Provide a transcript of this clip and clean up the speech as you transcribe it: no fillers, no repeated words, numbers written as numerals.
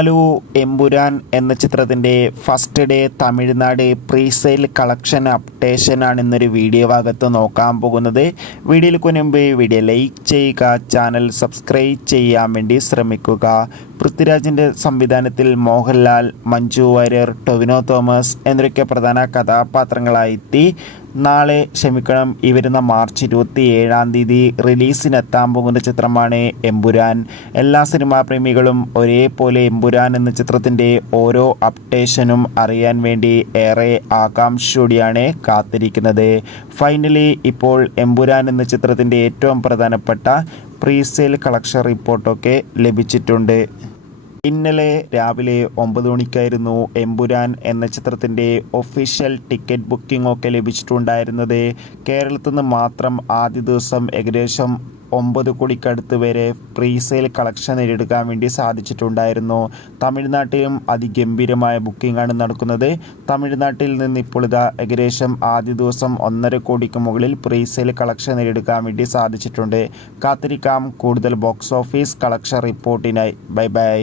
Hello, Empuraan എന്ന ചിത്രത്തിൻ്റെ first day Tamil Nadu presale collection അപ്ഡേഷനാണ് ഇന്നൊരു വീഡിയോ ഭാഗത്ത് നോക്കാൻ പോകുന്നത്. വീഡിയോയ്ക്ക് മുൻപ് വീഡിയോ ലൈക്ക് ചെയ്യുക, ചാനൽ സബ്സ്ക്രൈബ് ചെയ്യാൻ വേണ്ടി ശ്രമിക്കുക. പൃഥ്വിരാജിൻ്റെ സംവിധാനത്തിൽ മോഹൻലാൽ, മഞ്ജു വാര്യർ, ടൊവിനോ തോമസ് എന്നൊക്കെ പ്രധാന കഥാപാത്രങ്ങളായി ഈ വരുന്ന മാർച്ച് 27 റിലീസിനെത്താൻ പോകുന്ന ചിത്രമാണ് എമ്പുരാൻ. എല്ലാ സിനിമാ പ്രേമികളും ഒരേപോലെ എമ്പുരാൻ എന്ന ചിത്രത്തിൻ്റെ ഓരോ അപ്ഡേഷനും അറിയാൻ വേണ്ടി ഏറെ ആകാംക്ഷയോടെയാണ് കാത്തിരിക്കുന്നത്. ഫൈനലി ഇപ്പോൾ എമ്പുരാൻ എന്ന ചിത്രത്തിൻ്റെ ഏറ്റവും പ്രധാനപ്പെട്ട പ്രീസെയിൽ കളക്ഷൻ റിപ്പോർട്ടൊക്കെ ലഭിച്ചിട്ടുണ്ട്. ഇന്നലെ രാവിലെ 9 മണിക്കായിരുന്നു എമ്പുരാൻ എന്ന ചിത്രത്തിൻ്റെ ഒഫീഷ്യൽ ടിക്കറ്റ് ബുക്കിംഗ് ഒക്കെ ലഭിച്ചിട്ടുണ്ടായിരുന്നത്. കേരളത്തിൽ നിന്ന് മാത്രം ആദ്യ ദിവസം ഏകദേശം 9 കോടിക്കടുത്ത് വരെ പ്രീസെയിൽ കളക്ഷൻ നേടിയെടുക്കാൻ വേണ്ടി സാധിച്ചിട്ടുണ്ടായിരുന്നു. തമിഴ്നാട്ടിലും അതിഗംഭീരമായ ബുക്കിംഗ് ആണ് നടക്കുന്നത്. തമിഴ്നാട്ടിൽ നിന്ന് ഇപ്പോൾ ഏകദേശം ആദ്യ ദിവസം 1.5 കോടിക്ക് മുകളിൽ പ്രീസെയിൽ കളക്ഷൻ നേടിയെടുക്കാൻ വേണ്ടി സാധിച്ചിട്ടുണ്ട്. കാത്തിരിക്കാം കൂടുതൽ ബോക്സ് ഓഫീസ് കളക്ഷൻ റിപ്പോർട്ടിനായി. Bye by.